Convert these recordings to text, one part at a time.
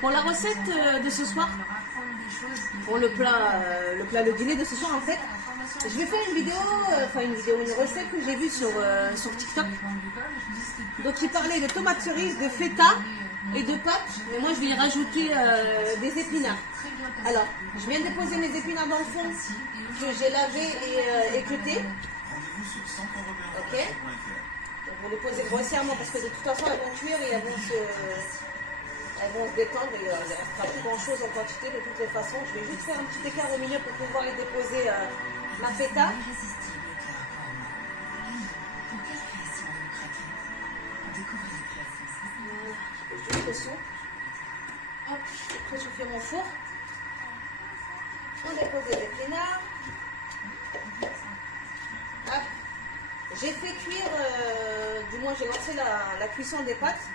Pour la recette de ce soir, pour le plat de dîner de ce soir en fait, je vais faire une vidéo, une recette que j'ai vue sur TikTok. Donc il parlait de tomates cerises, de feta et de pâtes, mais moi je vais y rajouter des épinards. Alors, je viens de déposer mes épinards dans le fond que j'ai lavé et écouté. Ok. Donc vous les posez grossièrement parce que de toute façon elles vont cuire et elles vont se détendre et il ne restera plus grand chose en quantité de toutes les façons. Je vais juste faire un petit écart au milieu pour pouvoir y déposer ma feta. Je vais juste dessous. Hop, je vais préchauffer mon four. On dépose les épinards. Hop. J'ai fait cuire, du moins j'ai lancé la cuisson des pâtes.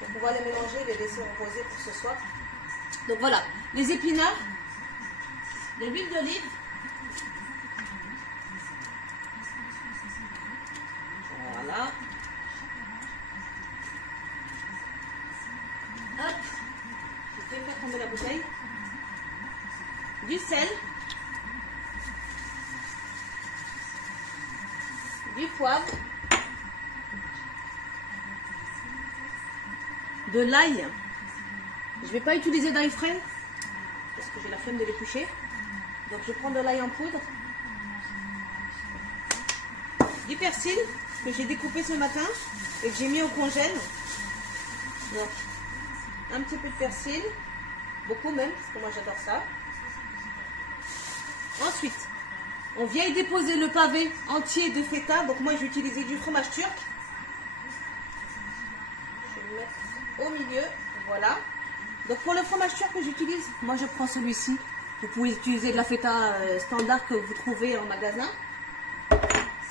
Donc on va les mélanger, les laisser reposer pour ce soir. Donc voilà, les épinards, de l'huile d'olive. Voilà. Hop, je vais faire tomber la bouteille. Du sel. Du poivre. De l'ail. Je ne vais pas utiliser d'ail frais parce que j'ai la flemme de l'éplucher. Donc je prends de l'ail en poudre. Du persil que j'ai découpé ce matin et que j'ai mis au congèle. Donc un petit peu de persil. Beaucoup même parce que moi j'adore ça. Ensuite, on vient y déposer le pavé entier de feta. Donc moi j'ai utilisé du fromage turc. Je vais le mettre au milieu, voilà. Donc pour le fromage turc que j'utilise, moi je prends celui-ci. Vous pouvez utiliser de la feta standard que vous trouvez en magasin.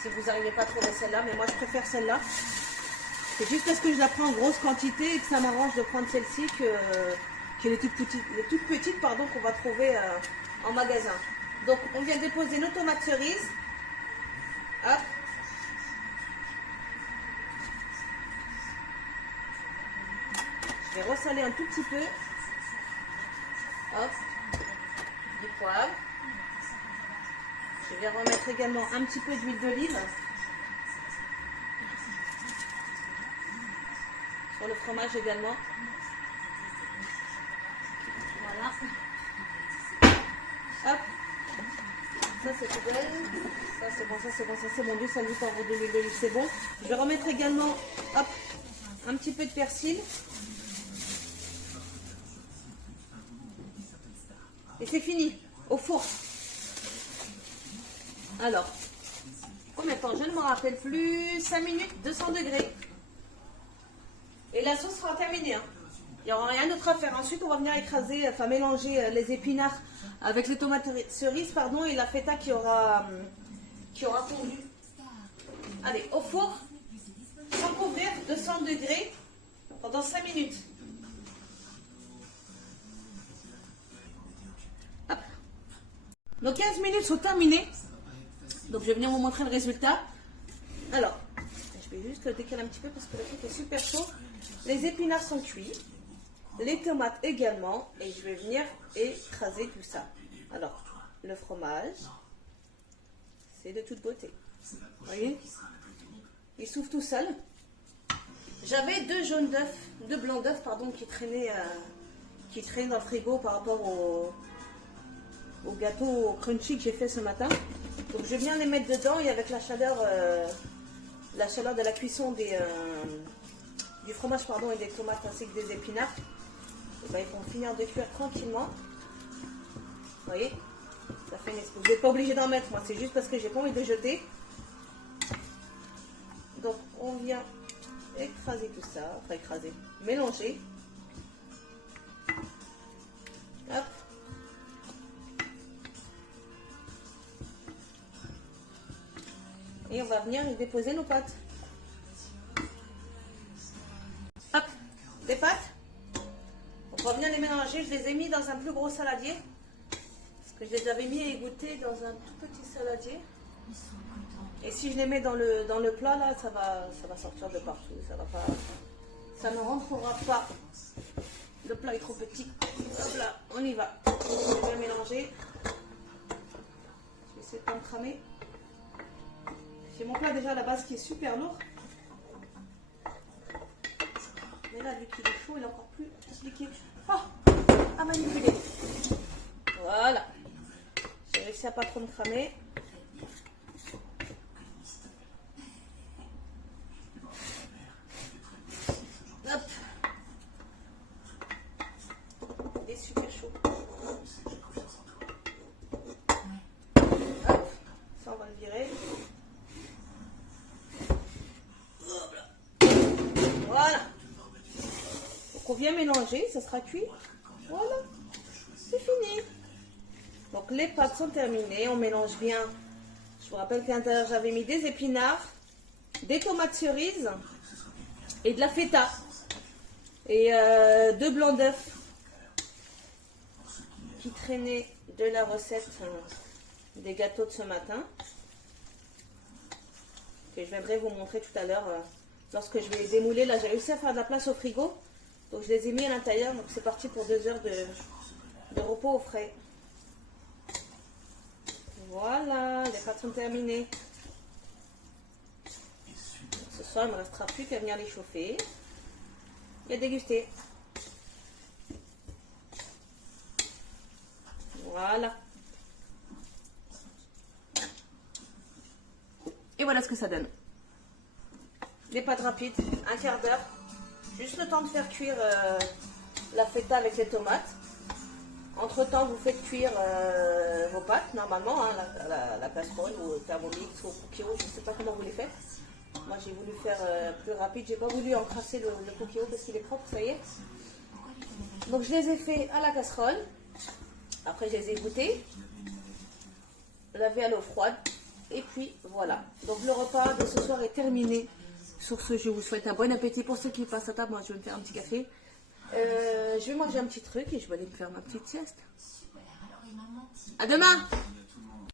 Si vous n'arrivez pas à trouver celle-là, mais moi je préfère celle-là. C'est juste parce que je la prends en grosse quantité et que ça m'arrange de prendre celle-ci que les toutes petites qu'on va trouver en magasin. Donc on vient déposer nos tomates cerises. Hop. Je vais ressaler un tout petit peu. Hop. Du poivre. Je vais remettre également un petit peu d'huile d'olive. Sur le fromage également. Voilà. Hop. Ça c'est poubelle. Ça c'est bon, ça c'est bon, ça c'est bon. Du sel, du poivre, de l'huile d'olive, c'est bon. Je vais remettre également, hop, un petit peu de persil. Et c'est fini, au four. Alors, combien de temps? Je ne me rappelle plus. 5 minutes, 200 degrés. Et la sauce sera terminée. Hein. Il n'y aura rien d'autre à faire. Ensuite, on va venir écraser, enfin mélanger les épinards avec les tomates cerises, pardon, et la feta qui aura fondu. Allez, au four, sans couvrir, 200 degrés, pendant 5 minutes. Hop. Nos 15 minutes sont terminées. Donc, je vais venir vous montrer le résultat. Alors, je vais juste le décaler un petit peu parce que le truc est super chaud. Les épinards sont cuits. Les tomates également. Et je vais venir écraser tout ça. Alors, le fromage, c'est de toute beauté. Vous voyez? Il s'ouvre tout seul. J'avais deux blancs d'œufs, pardon, qui traînaient dans le frigo par rapport au gâteau crunchy que j'ai fait ce matin. Donc je viens les mettre dedans et avec la chaleur de la cuisson du fromage pardon, et des tomates ainsi que des épinards, et ben, ils vont finir de cuire tranquillement. Vous voyez, ça fait une espèce. Vous n'êtes pas obligé d'en mettre, moi c'est juste parce que j'ai pas envie de les jeter. Donc on vient écraser tout ça, enfin écraser, mélanger. Hop. Et on va venir y déposer nos pâtes. Hop, les pâtes. On va venir les mélanger. Je les ai mis dans un plus gros saladier. Parce que je les avais mis à égoutter dans un tout petit saladier. Et si je les mets dans le plat, là, ça va sortir de partout. Ça ne rentrera pas Le plat est trop petit. Hop là, on y va. Je vais mélanger. Je vais essayer de pas me cramer. J'ai mon plat déjà à la base qui est super lourd. Mais là, vu qu'il est chaud, il est encore plus compliqué. Oh, à manipuler. Voilà. J'ai réussi à pas trop me cramer. Hop. Il est super chaud. Hop. Ça, on va le virer. Voilà. Donc on vient mélanger, ça sera cuit. Voilà. C'est fini. Donc les pâtes sont terminées. On mélange bien. Je vous rappelle qu'à l'intérieur, j'avais mis des épinards, des tomates cerises et de la feta. Et 2 blancs d'œufs qui traînaient de la recette des gâteaux de ce matin. Que je viendrai vous montrer tout à l'heure lorsque je vais les démouler. Là, j'ai réussi à faire de la place au frigo. Donc je les ai mis à l'intérieur. Donc c'est parti pour 2 heures de repos au frais. Voilà, les pâtes sont terminées. Ce soir, il ne me restera plus qu'à venir les chauffer et à déguster. Voilà. Et voilà ce que ça donne. Des pâtes rapides, un quart d'heure. Juste le temps de faire cuire la feta avec les tomates. Entre temps, vous faites cuire vos pâtes, normalement, hein, la casserole ou au Thermomix ou au Cookio, je ne sais pas comment vous les faites. Moi, j'ai voulu faire plus rapide. J'ai pas voulu encrasser le Cookio parce qu'il est propre, ça y est. Donc, je les ai fait à la casserole. Après, je les ai goûtés. Lavés à l'eau froide. Et puis, voilà. Donc, le repas de ce soir est terminé. Sur ce, je vous souhaite un bon appétit. Pour ceux qui passent à table, moi, je vais me faire un petit café. Je vais manger un petit truc et je vais aller me faire ma petite sieste. À demain!